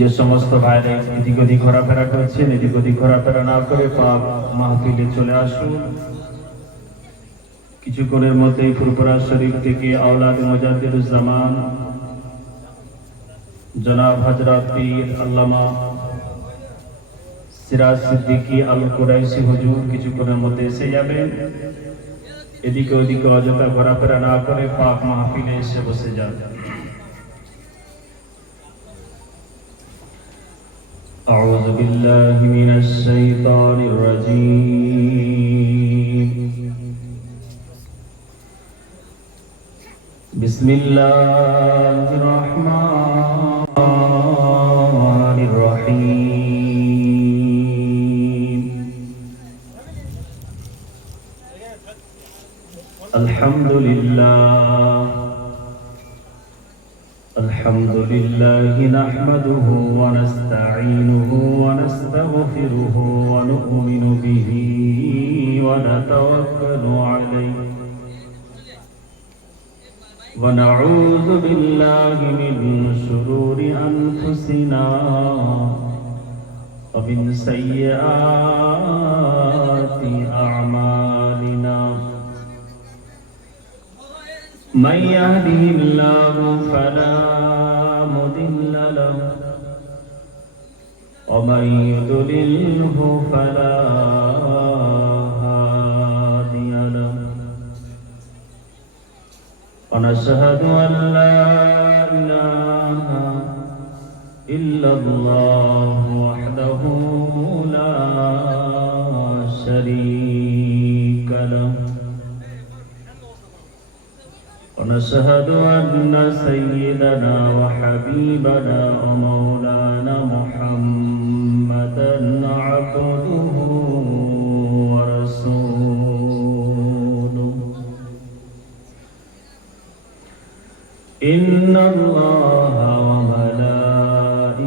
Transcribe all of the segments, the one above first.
যে সমস্ত ভাইরা এদিক ওদিক ঘোরাফেরা করছেন, এদিক ওদিক ঘোরাফেরা না করে পাক মাহফিলে চলে আসুন। কিছুক্ষণের মধ্যেই ফুরফুরা শরীফ থেকে আওলাদ মুজাদ্দিদুজ্জামান জনাব হযরত পীর আল্লামা সিরাজ সিদ্দিকী আল কুরাইশি হুজুর কিছুক্ষণের মধ্যে এসে যাবেন। এদিকে ওদিকে অযথা ঘোরাফেরা না করে পাক মাহফিলে এসে বসে যান। أعوذ بالله من الشيطان الرجيم. بسم الله الرحمن الرحيم. الحمد لله نحمده ونستعينه ونستغفره ونؤمن به ونتوكل عليه ونعوذ بالله من شرور أنفسنا ومن سيئات أعمالنا. من يهده الله فلا مضل له ومن يضلله فلا هادي له. ونشهد أن لا إله إلا الله وحده لا شريك له. ونشهد أن سيدنا وحبيبنا ومولانا محمدا عبده ورسوله. إن الله وملائكته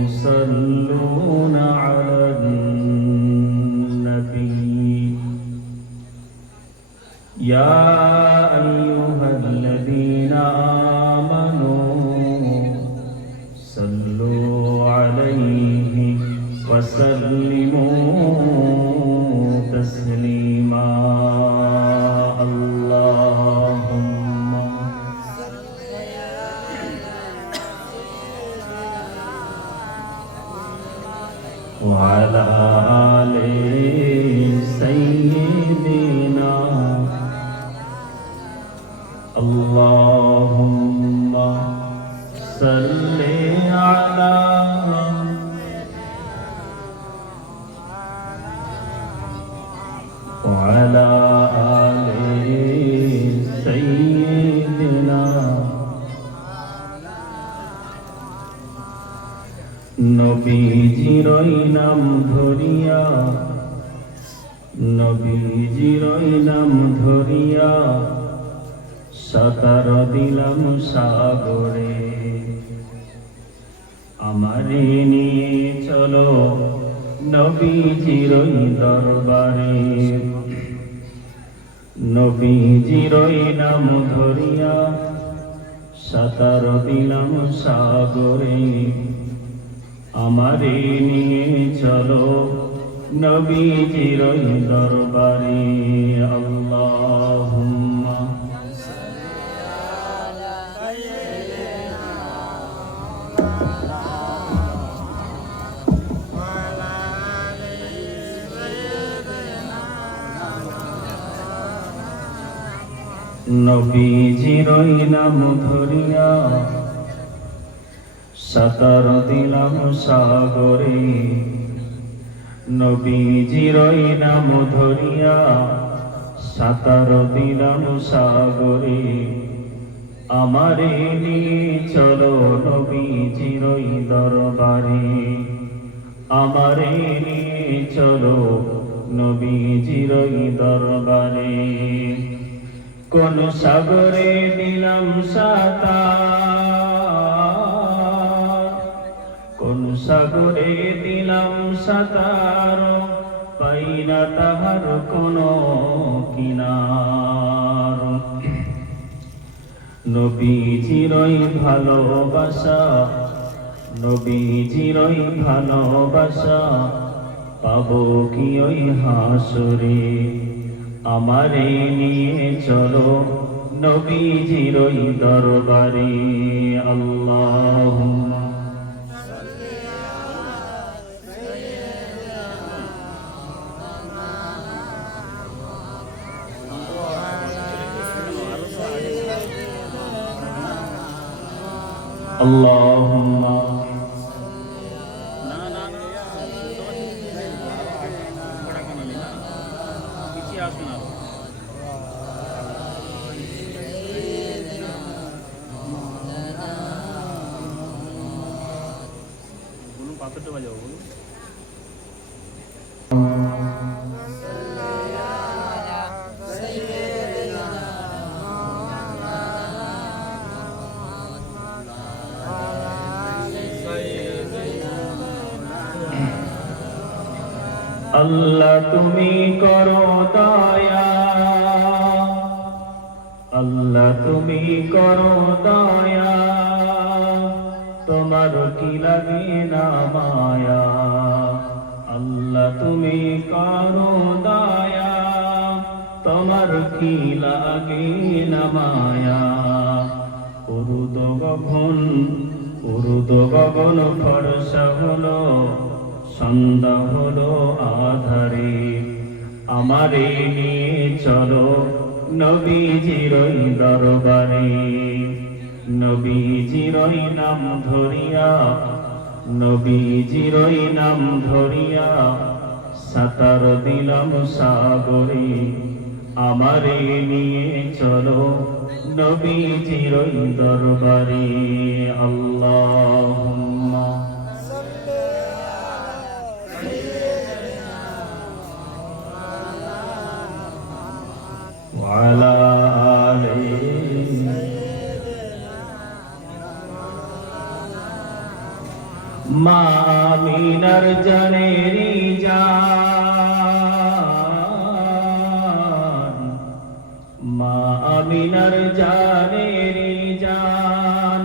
يصلون على النبي يا أيها الذين آمنوا صلوا عليه وسلموا تسليما. اللهم وعلى آل سيدنا. اللهم صل على وعلى آل سيدنا. নবীজির নাম ধরিয়া, নবীজির নাম ধরিয়া সাঁতার দিলাম সাগরে। আমারে নিয়ে চলো নবীজির দরবারে। নবীজির নাম ধরিয়া সাঁতার দিলাম সাগরে। আমারে নিয়ে চলো নবীজির দরবারে। আল্লাহুম্মা নবীজির নাম ধরিয়া সাঁতার দিলাম সাগরে। নবীজির নাম ধরিয়া সাঁতার দিলাম সাগরে। আমারে নিয়ে চলো নবীজির দরবারে। আমারে নিয়ে চলো নবীজির দরবারে। কোন সাগরে দিলাম সাঁতার, কোন সাগরে দিলাম সাঁতার, পাই না তাহার কোনো কিনার। নবীজির ভালোবাসা নবীজির ওই ভালোবাসা পাবো কি ওই হাসরে। আমারে নিয়ে চলো নবীজির ওই দরবারে। আল্লাহুম্মা আল্লাহুম্মা পাথরটা বাজাবো বলুন। আল্লাহ তুমি করো দয়া, আল্লাহ তুমি করো দয়া, তোমার কি লাগে না মায়া। আল্লাহ তুমি করো দয়া, তোমার কি লাগে না মায়া। উরুদ গগন ফর্সা হলো, সন্ধ্যা হলো আধারে। আমারে নিয়ে চলো নবীজির ওই দরবারে। নবীজির ওই নাম ধরিয়া, নবীজির ওই নাম ধরিয়া সাঁতার দিলাম সাগরে। আমারে নিয়ে চলো নবীজির ওই দরবারে। আল্লাহুম্মা ওয়ালা আলিহি মা আমিনার জানেরি জান, মা আমিনার জানেরি জান,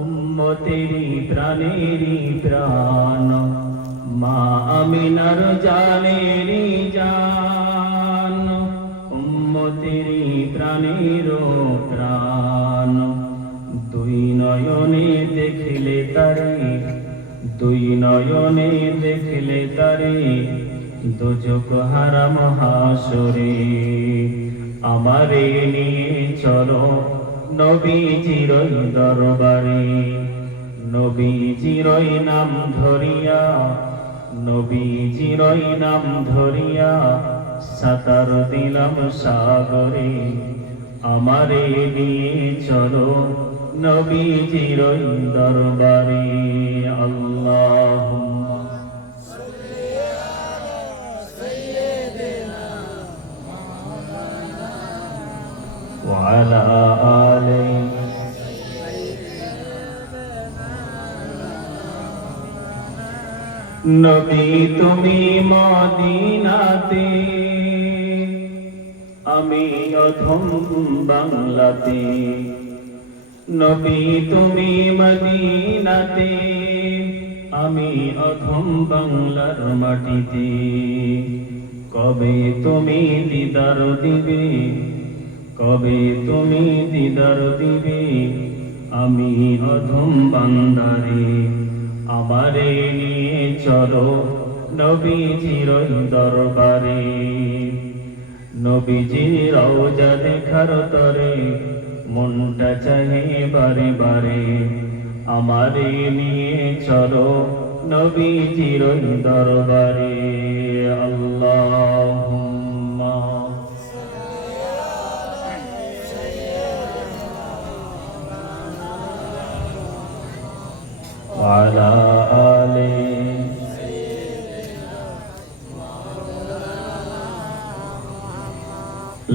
উম্মতেরি প্রাণেরি প্রাণ। মা আমিনার জানেরি জান, উম্মতেরি প্রাণের প্রাণ। দুই নয়নে দেখলে তারে, দুই নয়নে দেখলে তারে, দোজখ হারাম হাসরে। আমারে নিয়ে চলো নবীজির ওই দরবারে। নবীজির ওই নাম ধরিয়া, নবীজির ওই নাম ধরিয়া সাঁতার দিলাম সাগরে। আমারে নিয়ে চলো নবীজির ওই দরবারে। আল্লাহুম্মা ওয়া আলা আলিহি নবী তুমি মদিনাতে, আমি অধম বাংলাতে। নবী তুমি মদিনাতে, আমি অধম বাংলার মাটিতে। কবে তুমি দিদার দিবে, কবে তুমি দিদার দিবে, আমি অধম বান্দারে। আমারে নিয়ে চলো নবীজির ওই দরবারে। নবীজির রওজা দেখার তরে মনটা চাহে বারে বারে। আমারে নিয়ে চলো নবীজির ওই দরবারে। আল্লাহুম্মা ওয়া আলা আলিহি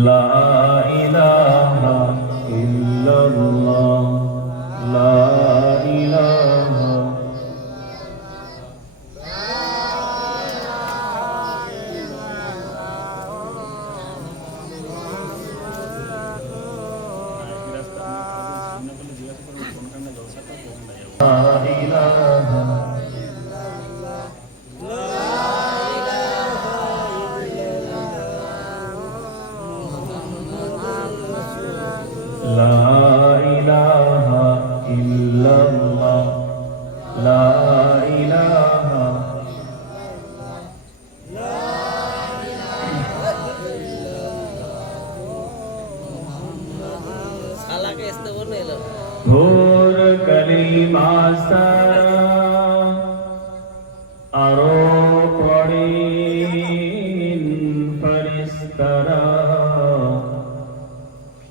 লা ইলাহা ইল্লাল্লাহ, লা ইলাহা জিজ্ঞাসা করবো কোনখানে জলসাটা কোনখানে যাবো। ঘোর কলিমা সারা আরো পড়েন ফরিস্তারা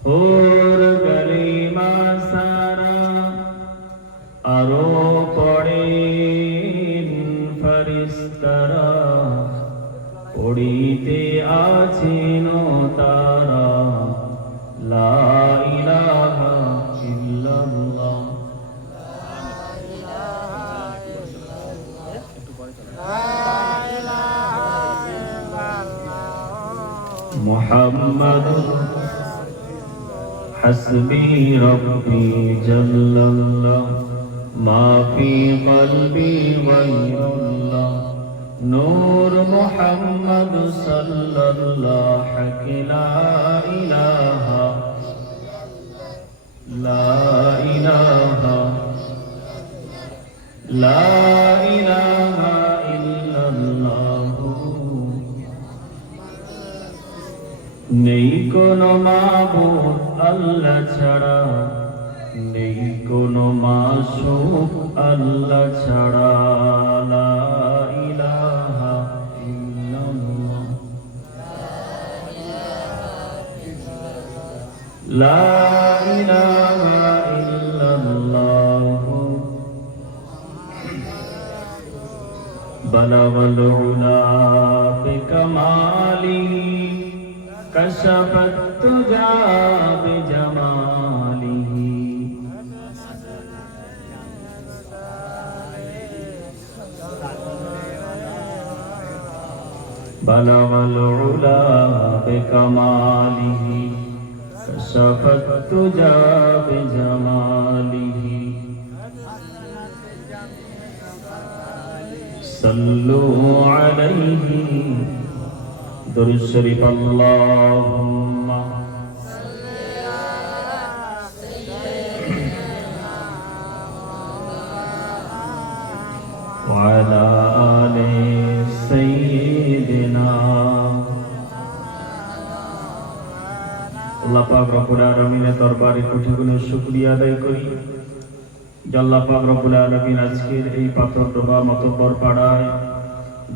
ঘোর কলিমা সারা আরো পড়েন ফরিস্তারা পড়িতে আছেন তারা লা ইলাহা ইল্লাল্লাহ মুহাম্মাদুর হাসবি রব্বি জাল্লাল্লাহ মা ফি কলবি গায়রুল্লাহ নূর মুহাম্মদ সাল্লাল্লাহু লা ইলাহা লা ইলাহা লা ইলাহা ইল্লাল্লাহ নেই কোনো মাবুদ আল্লাহ ছাড়া নেই কোনো মাসুক আল্লাহ ছাড়া লা ইলাহা ইল্লাল্লাহ লা ইলাহা ইল্লাল্লাহ বালাগাল উলা বিকামালিহি কশফত তুজা বিজামালিহি বালাগাল উলা বিকামালিহি কশফত তুজা বিজামালিহি সাল্লু আলাইহি দুরূদ শরীফ আল্লাহুম্মা সাল্লি আলা সাইয়্যিদিনা ওয়া আলা আলি সাইয়্যিদিনা। আল্লাহ পাক রব্বুল আলামিনের দরবারে কোটি কোটি শুকরিয়া আদায় করি যে আল্লাহ পাক রব্বুল আলামিন আজকের এই পাথরডোবা মাতব্বর পাড়ায়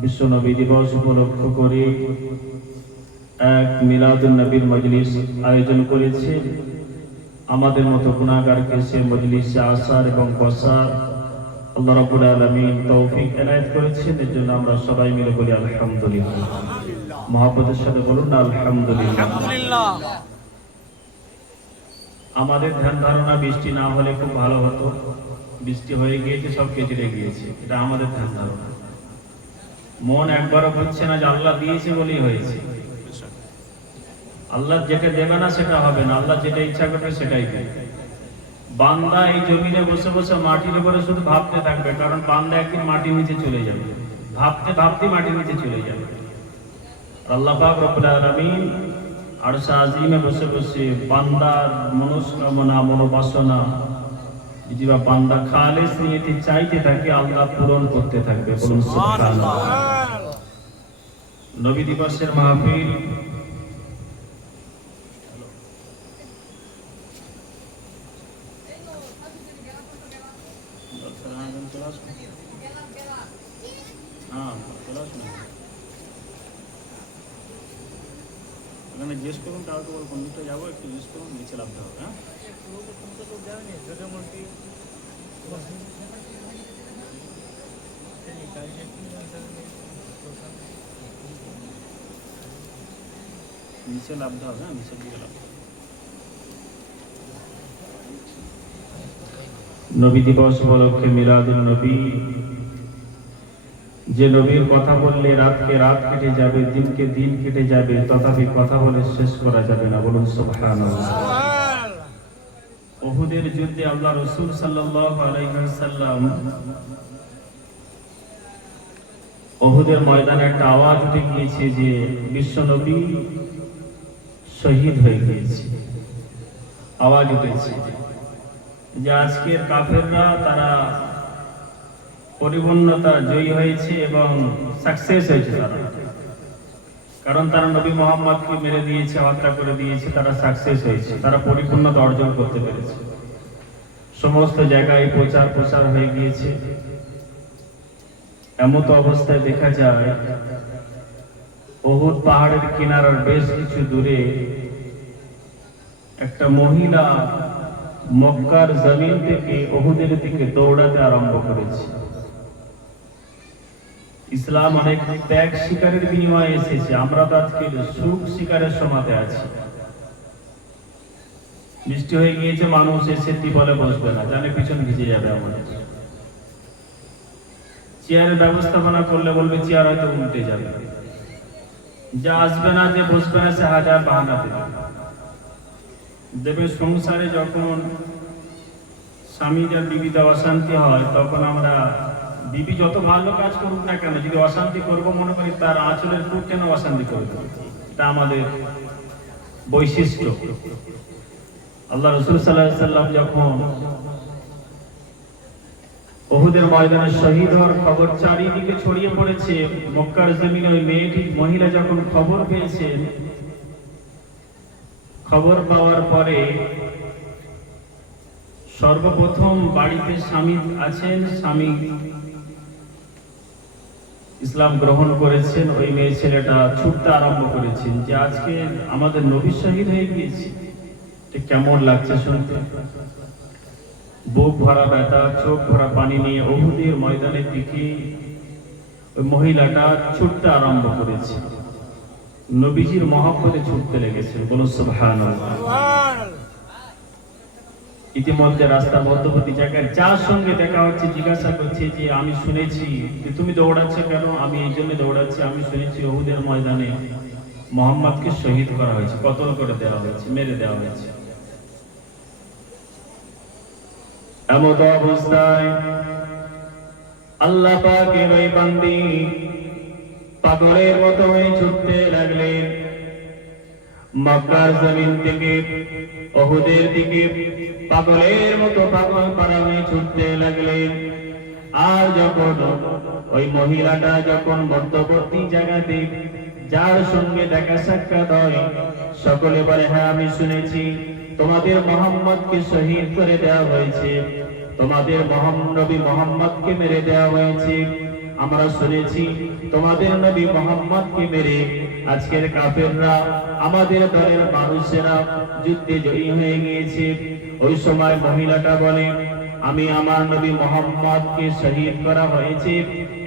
বিশ্ব নবী দিবস উপলক্ষ করে এক মিলাদুন নবীর মজলিস আয়োজন করেছে। আমাদের মতো গুনাহগারকে সে মজলিসে আসার এবং বসার আল্লাহ রাব্বুল আলামিন তৌফিক এনায়েত করেছেন। এর জন্য আমরা সবাই মিলে বলি আলহামদুলিল্লাহ। মহব্বতের সাথে বলুন না আলহামদুলিল্লাহ। আমাদের ধ্যান ধারণা বৃষ্টি না হলে খুব ভালো হতো, বৃষ্টি হয়ে গিয়েছে, সব কেটে গিয়েছে, এটা আমাদের ধ্যান ধারণা। মন একবারও বুঝছে না যে আল্লাহ দিয়েছে বলেই হয়েছে। আল্লাহ যেটা দেবে না সেটা হবে না, আল্লাহ যেটা ইচ্ছা করবে সেটাই দেবে। বান্দা এই জমিনে বসে বসে মাটির উপরে শুধু ভাবতে থাকবে, কারণ বান্দা একদিন মাটির নিচে চলে যাবে, ভাবতে ভাবতে মাটির নিচে চলে যাবে। আল্লাহ পাক রব্বুল আলামিন আরশ আজিমে বসে বসে বান্দার মনস্কামনা মনোবাসনা যেটা বান্দা খালেস নিয়তে চাইতে থাকে আল্লাহ পূরণ করতে থাকবে। বলুন সুবহানাল্লাহ। নবী দিবসের মাহফিল জিজ্ঞেস করুন, তাহলে তো কোন দিকটা যাবো একটু জিজ্ঞেস করুন, নিচে লাভতে হবে। হ্যাঁ নিচে লাভতে হবে, হ্যাঁ নিচের দিকে লাভ। নবী দিবস উপলক্ষে মিলাদুন নবী, যে নবীর কথা বললে রাতকে রাত কেটে যাবে, দিনকে দিন কেটে যাবে, তথাপি কথা বলে শেষ করা যাবে না। বলুন সুবহানাল্লাহ। উহুদের যুদ্ধে আল্লাহ রাসূল সাল্লাল্লাহু আলাইহি ওয়াসাল্লাম উহুদের ময়দানে একটা আওয়াজ উঠে গিয়েছে যে বিশ্বনবী শহীদ হয়ে গিয়েছে। আওয়াজ উঠেছে যে আজকের কাফেররা তারা পরিপূর্ণতা জয়ী হয়েছে এবং সাকসেস হয়েছে তারা, কারণ তারা নবী মুহাম্মদকে মেরে দিয়েছে, হত্যা করে দিয়েছে, তারা সাকসেস হয়েছে, তারা পরিপূর্ণতা অর্জন করতে পেরেছে। সমস্ত জায়গায় প্রচার হয়ে গিয়েছে। এমত অবস্থায় দেখা যায় উহুদ পাহাড়ের কিনারার বেশ কিছু দূরে একটা মহিলা মক্কার জমিন থেকে উহুদের দিকে দৌড়াতে আরম্ভ করেছে। ইসলাম অনেক ত্যাগ শিকারের বিনিময়ে এসেছে, আমরা তো আজকে সুখ শিকারের সমাতে আছি। বৃষ্টি হয়ে গিয়েছে, মানুষ এসে টিপলে বসবে না, জানে পিছন ভিজে যাবে। আমাদের চেয়ারের ব্যবস্থাপনা করলে বলবে চেয়ার হয়তো উল্টে যাবে, যা আসবে না, যে বসবে না, সে হাজার বাহানা দেবে। সংসারে যখন স্বামীদের বিবিতে অশান্তি হয়, তখন আমরা বিবি যত ভালো কাজ করুক না কেন, যদি অশান্তি করবো মনে করি, তার আঁচলের টুক কেন অশান্তি করবে, এটা আমাদের বৈশিষ্ট্য। আল্লাহ রাসূল সাল্লাল্লাহু আলাইহি ওয়াসাল্লাম যখন উহুদের ময়দানে শহীদ হওয়ার খবর চারিদিকে ছড়িয়ে পড়েছে, মক্কার জমিনে ওই মেয়েটি মহিলা যখন খবর পেয়েছেন, খবর পাওয়ার পরে সর্বপ্রথম বাড়িতে স্বামী আছেন, স্বামী ইসলাম গ্রহণ করেছেন, ওই মেয়ে ছেলেটা ছুটতে আরম্ভ করেছেন যে আজকে আমাদের নবী শহীদ হয়ে গিয়েছে। কেমন লাগছে শুনতে, বুক ভরা ব্যথা, চোখ ভরা পানি নিয়ে উহুদের ময়দানের দিকে ওই মহিলাটা ছুটতে আরম্ভ করেছে, নবীজির মহব্বতে ছুটতে লেগেছে। বলো সুবহানাল্লাহ। ইতিমধ্যে রাস্তার মধ্যবর্তী জায়গায় যার সঙ্গে দেখা হচ্ছে জিজ্ঞাসা করছে যে আমি শুনেছি যে তুমি দৌড়াচ্ছ কেন? আমি এই জন্য দৌড়াচ্ছি, আমি শুনেছি উহুদের ময়দানে মুহাম্মদকে শহীদ করা হয়েছে, কতল করে দেওয়া হয়েছে, মেরে দেওয়া হয়েছে। এমত অবস্থায় আল্লাহ পাকের ওই বান্দি পাগলের মতো হয়ে ছুটতে লাগলেন, মক্কার জমিন থেকে উহুদের দিকে পাগলের মতো পাগল পাড়া হয়ে ছুটতে লাগলেন। আর যখন ওই মহিলাটা যখন মধ্যবর্তী জায়গাতে যার সঙ্গে দেখা সাক্ষাৎ হয়, সকলে বলে হ্যাঁ আমি শুনেছি তোমাদের মুহাম্মদকে শহীদ করে দেওয়া হয়েছে, তোমাদের নবী মুহাম্মদকে মেরে দেওয়া হয়েছে। আমরা শুনেছি তোমাদের নবী মুহাম্মদকে মেরে আজকের কাফেররা, আমাদের দলের মানুষেরা যুদ্ধে জয়ী হয়ে গিয়েছে। ওই সময় মহিলাটা বলে আমি আমার নবী মুহাম্মদকে শহীদ করা হয়েছে,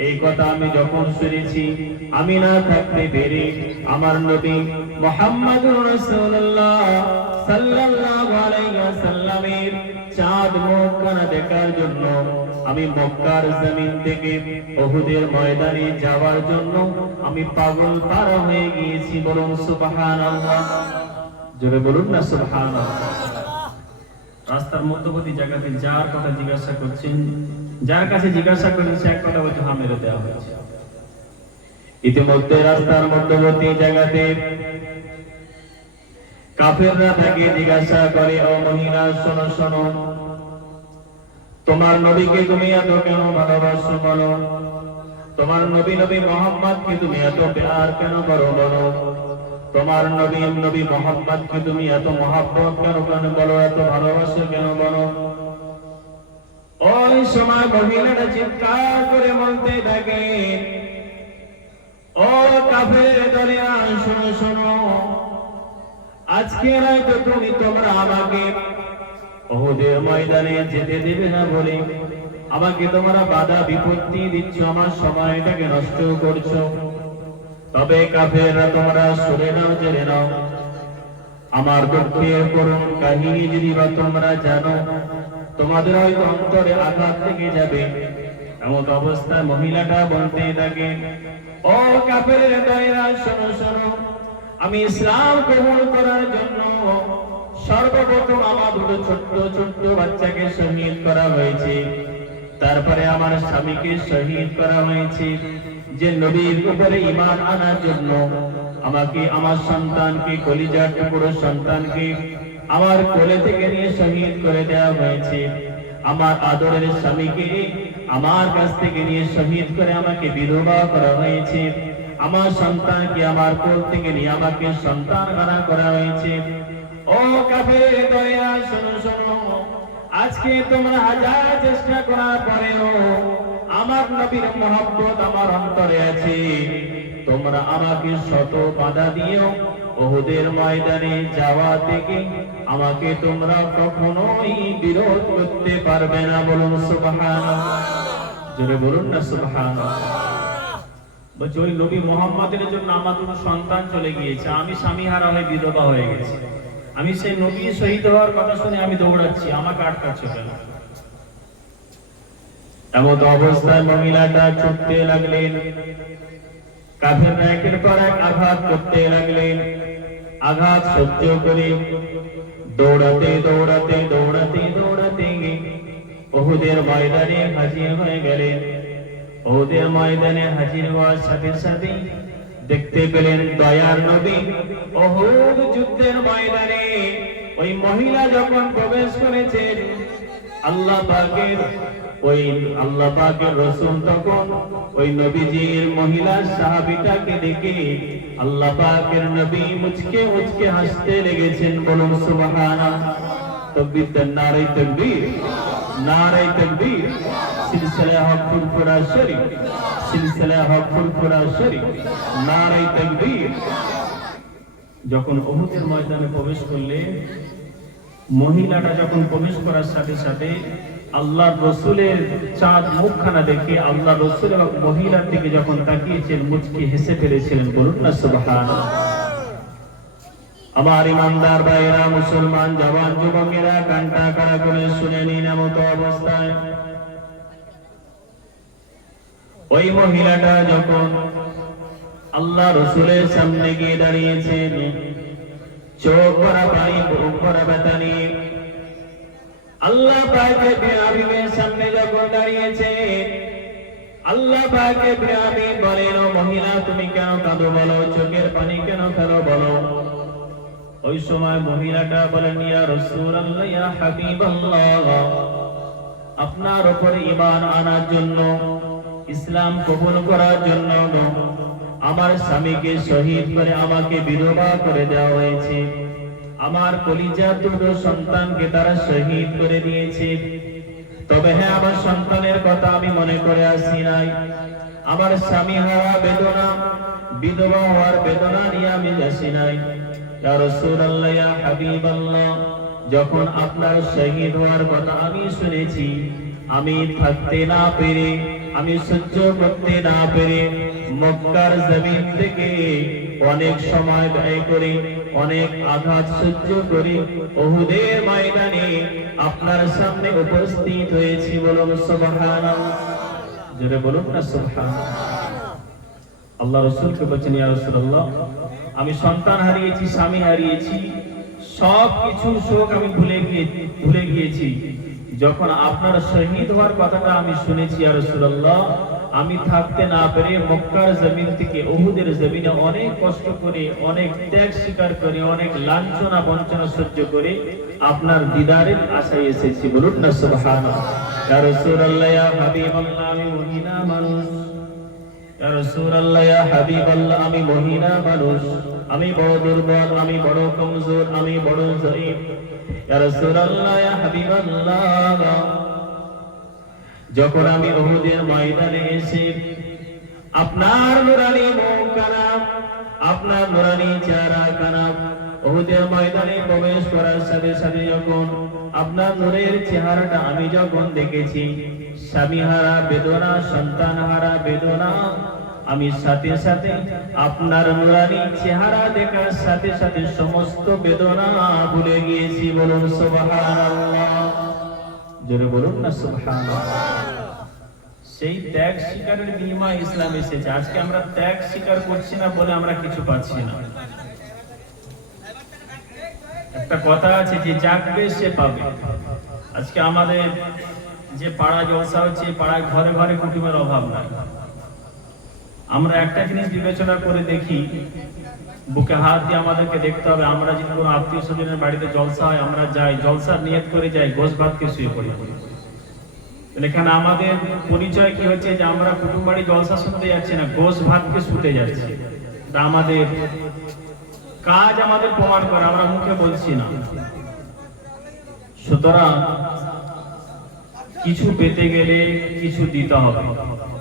এই কথা আমি যখন শুনেছি, আমি না থাকতে পেরে আমার নবী মুহাম্মদুর রাসূলুল্লাহ সাল্লাল্লাহু আলাইহি ওয়াসাল্লামের চাঁদ মুখখানা দেখার জন্য আমি মক্কার জমিন থেকে উহুদের ময়দানে যাওয়ার জন্য আমি পাগল পারা হয়ে গিয়েছি। বলুন সুবহানাল্লাহ, জোরে বলুন না সুবহানাল্লাহ। রাস্তার মধ্যবর্তী জায়গাতে যার কথা জিজ্ঞাসা করছেন, যার কাছে জিজ্ঞাসা করেছে, এক কথা বলছে হ্যাঁ মেরে দেওয়া হয়েছে। ইতিমধ্যে রাস্তার মধ্যবর্তী জায়গাতে কাফেররা তাকে জিজ্ঞাসা করে, ও মহিলা শোনো শোনো, তোমার নবীকে তুমি এত কেন ভালোবাসো বলো, তোমার নবী মুহাম্মদকে তুমি এত প্যার কেন করো বলো, তোমার নবী মুহাম্মদকে তুমি এত মহব্বত কেন বলো, এত ভালোবাসো কেন বলো। ওই সময় মহিলাটা চিৎকার করে বলতে থাকে, ও কাফের দলেরা শোনো শোনো, আজকে হয়তো তোমরা আমাকে উহুদের ময়দানে যেতে দেবে না বলে আমাকে তোমরা বাধা বিপত্তি দিচ্ছ, আমার সময়টাকে নষ্ট করছো। তবে কাফেররা তোমরা শুনে নাও, জেনে নাও, আমার দুঃখের করুণ কাহিনী যদি বা তোমরা জানো, তোমাদের হয়তো অন্তরে আঘাত লেগে যাবে। এমন অবস্থায় মহিলাটা বলতে থাকে, ও কাফেরের দলেরা শোনো শোনো, আমি ইসলাম গ্রহণ করার জন্য সর্বপ্রথম আমার দুটো ছোট্ট ছোট্ট বাচ্চাকে শহীদ করা হয়েছে, তারপরে আমার স্বামীকে শহীদ করা হয়েছে, যে নবীর উপরে ঈমান আনার জন্য আমাকে, আমার সন্তানকে, কলিজার টুকরো সন্তানকে আমার কোলে থেকে নিয়ে শহীদ করে দেওয়া হয়েছে। আমার আদরের স্বামীকে আমার কাছ থেকে নিয়ে শহীদ করে আমাকে বিধবা করা হয়েছে। আমার সন্তানকে আমার কোল থেকে নিয়ে আমাকে সন্তানহারা করা হয়েছে। ও কাফের দয়া, শোনো শোনো, আজকে তোমরা হাজার চেষ্টা করার পরেও আমার নবীর মহব্বত আমার অন্তরে আছে, তোমরা আমাকে শত বাধা দিও, উহুদের ময়দানে যাওয়া থেকে আমাকে তোমরা কখনোই বিরোধ করতে পারবে না। বলুন সুবহানাল্লাহ, জোরে বলুন না সুবহানাল্লাহ। বলছে ওই নবী মুহাম্মাদের জন্য আমার দুটো সন্তান চলে গিয়েছে, আমি স্বামীহারা হয়ে বিধবা হয়ে গেছি, আমি সেই নবী শহীদ হওয়ার কথা শুনে আমি দৌড়াচ্ছি, আমাকে আটকাচ্ছে কেন? এমন অবস্থায় মহিলাটা ছুটতে লাগলেন, কাফেররা একের পর এক আঘাত করতে লাগলেন। আঘাত সহ্য করে দৌড়াতে দৌড়াতে দৌড়াতে দৌড়াতে উহুদের ময়দানে হাজির হয়ে গেলেন। উহুদের ময়দানে হাজির হওয়ার সাথে সাথে দেখতে পেলেন দয়ার নবী উহুদ যুদ্ধের ময়দানে ওই মহিলা যখন প্রবেশ করেছেন, আল্লাহ পাকের রাসূল তখন ওই নবীজির মহিলা সাহাবীটাকে দেখে আল্লাহ পাকের নবী মুচকে মুচকে হাসতে লেগেছেন। বলুন সুবহানাল্লাহ। তাকবীর, নারে তাকবীর, নারে তাকবীর, সিলসিলা হক ফুরফুরা শরীফ, সিলসিলা হক ফুরফুরা শরীফ, নারে তাকবীর। যখন উহুদের ময়দানে প্রবেশ করলে, মহিলাটা যখন প্রবেশ করার সাথে সাথে আল্লাহর রাসূলের চাঁদ মুখখানা দেখে আল্লাহর রাসূল এবং মহিলার দিকে যখন তাকিয়েছেন, মুচকি হেসে ফেলেছিলেন। বলুন না সুবহানাল্লাহ। আমার ইমানদার ভাইরা, মুসলমান জওয়ান যুবকেরা, কানটা কাড়া করে শুনে নিন। এমত অবস্থায় ওই মহিলাটা যখন আল্লাহ রাসূলের সামনে গিয়ে দাঁড়িয়েছেন, চোখ ভরা পানি, বুক ভরা ব্যথা নিয়ে আল্লাহ পাকের হাবিবের সামনে যখন দাঁড়িয়েছে, আল্লাহ পাকের হাবিব বলেন, ও মহিলা তুমি কেন কাঁদো বলো, চোখের পানি কেন ফেলো বলো। ওই সময় মহিলাটা বলেন, ইয়া রাসূলুল্লাহ, ইয়া হাবিবাল্লাহ, আপনার উপরে ঈমান আনার জন্য, ইসলাম কবুল করার জন্য আমার স্বামীকে শহীদ করে আমাকে বিধবা করে দেওয়া হয়েছে। আমার কলিজার দুটো সন্তানকে তারা শহীদ করে দিয়েছে। তবে হ্যাঁ, আমার সন্তানের কথা আমি মনে করে আসি নাই। আমার স্বামী হারা বেদনা, বিধবা হওয়ার বেদনা নিয়ে আমি আসি নাই। ইয়া রাসূলুল্লাহ, ইয়া হাবিবাল্লাহ, যখন আপনার শহীদ হওয়ার কথা আমি শুনেছি, আমি থাকতে না পেরে, আমি সহ্য করতে না পেরে মক্কার জমিন থেকে অনেক সময় ব্যয় করে, অনেক আঘাত সহ্য করে উহুদের ময়দানে আপনার সামনে উপস্থিত হয়েছি। বলুন সুবহানাল্লাহ, জোরে বলুন না সুবহানাল্লাহ। আল্লাহ রাসূলকে বলেন, ইয়া রাসূলুল্লাহ, আমি সন্তান হারিয়েছি, স্বামী হারিয়েছি, সবকিছু শোক আমি ভুলে গিয়েছি। যখন আপনার শহীদ হওয়ার কথাটা আমি শুনেছি, ইয়া রাসূলুল্লাহ, আমি থাকতে না পেরে মক্কার জমিন থেকে উহুদের জমিনে অনেক কষ্ট করে, অনেক ত্যাগ স্বীকার করে, অনেক লাঞ্ছনা বঞ্চনা সহ্য করে আপনার দিদারের আশায় এসেছি। বলুন না সুবহানাল্লাহ। ইয়া রাসূলুল্লাহ, ইয়া হাবিবাল্লাহ, আমি মহিলা মানুষ। ইয়া রাসূলুল্লাহ, ইয়া হাবিবাল্লাহ, আমি মহিলা মানুষ, আমি বড় দুর্বল, আমি বড় কমজোর, আমি বড় জয়ীফ। ইয়া রাসূলুল্লাহ, ইয়া হাবিবাল্লাহ, যখন আমি উহুদের ময়দানে এসে আপনার নুরানি মুখখানা, আপনার নুরানি চেহারাখানা উহুদের ময়দানে প্রবেশ করার সাথে সাথে যখন আপনার নূরের চেহারাটা আমি যখন দেখেছি, স্বামীহারা বেদনা, সন্তানহারা বেদনা, আমি সাথে সাথে আপনার নুরানি চেহারা দেখার সাথে সাথে সমস্ত বেদনা ভুলে গিয়েছি। বলুন সুবহানাল্লাহ, জোরে বলুন না সুবহানাল্লাহ। সেই ত্যাগ স্বীকারের বিনিময়ে ইসলাম এসেছে। আজকে আমরা ত্যাগ স্বীকার করছি না বলে আমরা কিছু পাচ্ছি না। একটা একটা কথা আছে যে জাগবে সে পাবে। আজকে আমাদের যে পাড়া জলসা হচ্ছে, পাড়ায় ঘরে ঘরে কুটুমের অভাব নাই। আমরা একটা জিনিস বিবেচনা করে দেখি, বুকে হাত দিয়ে আমাদেরকে দেখতে হবে, আমরা যদি কোনো আত্মীয় স্বজনের বাড়িতে জলসা হয় আমরা যাই, জলসার নিয়ত করে যাই, গোশ ভাতকে শুয়ে পড়ি। এখানে আমাদের পরিচয় কি হচ্ছে যে আমরা কুটুম বাড়ি জলসা শুনতে যাচ্ছি না, গোশ ভাতকে শুতে যাচ্ছি। আমাদের কাজ আমাদের প্রমাণ করে, আমরা মুখে বলছি না। সুতরাং কিছু পেতে গেলে কিছু দিতে হবে,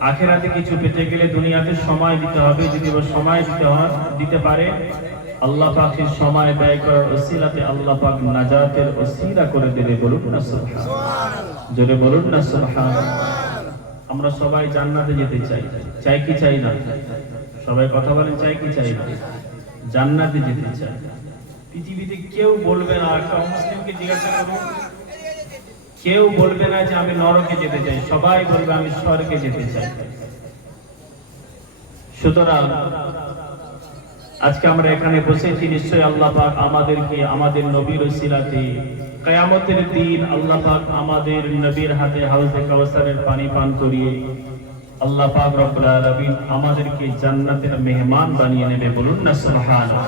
আখিরাতে কিছু পেতে গেলে দুনিয়াতে সময় দিতে হবে। যদি সময় দিতে পারে, আল্লাহ পাক সেই সময় ব্যয় করার ওসিলাতে আল্লাহ পাক নাজাতের ওসিলা করে দেবে। বলুন না সুবহানাল্লাহ, জোরে বলুন না সুবহানাল্লাহ। আমরা সবাই জান্নাতে যেতে চাই, চাই কি চাই না? সবাই কথা বলেন, চাই কি চাই না? জান্নাতে যেতে চাই। পৃথিবীতে কেউ বলবে না, একটা মুসলিমকে জিজ্ঞাসা করুন, কেউ বলবে না যে আমি নরকে যেতে চাই, সবাই বলবে আমি স্বর্গে যেতে চাই। সুতরাং আজকে আমরা এখানে বসেছি, নিশ্চয়ই আল্লাহ পাক আমাদেরকে আমাদের নবীর ওসিলাতে কিয়ামতের দিন আল্লাহ পাক আমাদের নবীর হাতে হাউজে কাউসারের পানি পান করিয়ে আল্লাহ পাক রব্বুল আলামিন আমাদেরকে জান্নাতের মেহমান বানিয়ে নেবে। বলুন না সুবহানাল্লাহ,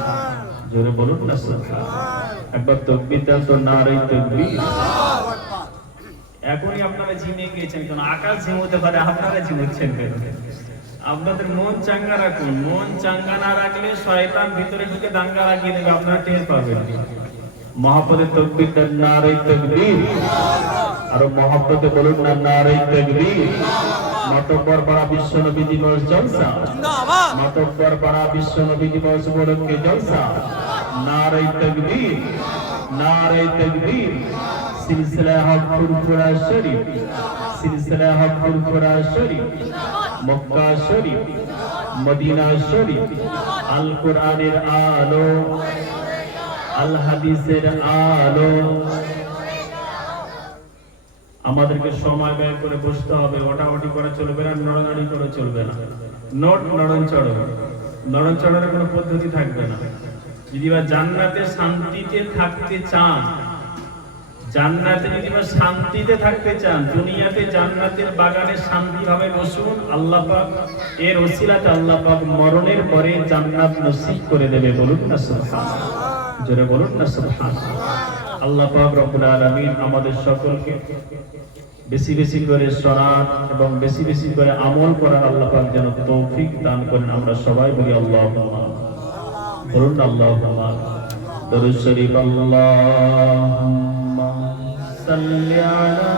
জোরে বলুন না সুবহানাল্লাহ। একবার তাকবীর দাও তো, নারে তাকবীর। এখনই আপনারা ঝিমিয়ে গিয়েছেন, কারণ আকাশ ঝিমোতে পারে, আপনারা ঝিমোচ্ছেন কেন? আপনাদের মন চাঙ্গা রাখুন, মন চাঙ্গা না রাখলে শয়তান ভিতরে ঢুকে দাঙ্গা লাগিয়ে দেবে, আপনারা টের পাবেন। মহব্বতে তাকবীর দেন, নারে তাকবীর। আর মহব্বতে বলুন না, নারে তাকবীর। মাতব্বর পাড়া বিশ্ব নবী দিবস জলসা, মাতব্বর পাড়া বিশ্ব নবী দিবস উপলক্ষে জলসা। নারে তাকবীর, নারে তাকবীর। সিলসিলা হক ফুরফুরা শরীফ, সিলসিলা হক ফুরফুরা শরীফ, মক্কা শরীফ, মদিনা শরীফ, আল কোরআনের আলো, আল হাদিসের আলো। আমাদেরকে সময় ব্যয় করে বসতে হবে, ওটাওটি করে চলবে না, নড়ানড়ি করে চলবে না। নড়নচড়নের কোনো পদ্ধতি থাকবে না। যদি বা জান্নাতে শান্তিতে থাকতে চান, জান্নাতে যদি বা শান্তিতে থাকতে চান, দুনিয়াতে জান্নাতের বাগানে শান্তিভাবে বসুন। আল্লাহ পাক এর ওসিলাতে আল্লাহ পাক মরণের পরে জান্নাত নসিব করে দেবে। বলুন না সুবহানাল্লাহ, জোরে বলুন না সুবহানাল্লাহ। আল্লাহ পাক রব্বুল আলামিন আমাদের সকলকে বেশি বেশি করে সালাত এবং বেশি বেশি করে আমল করার আল্লাহ পাক যেন তৌফিক দান করেন। আমরা সবাই বলি আল্লাহুম্মা, বলুন আল্লাহুম্মা। দরুদ শরীফ। আল্লাহুম্মা সাল্লি আলা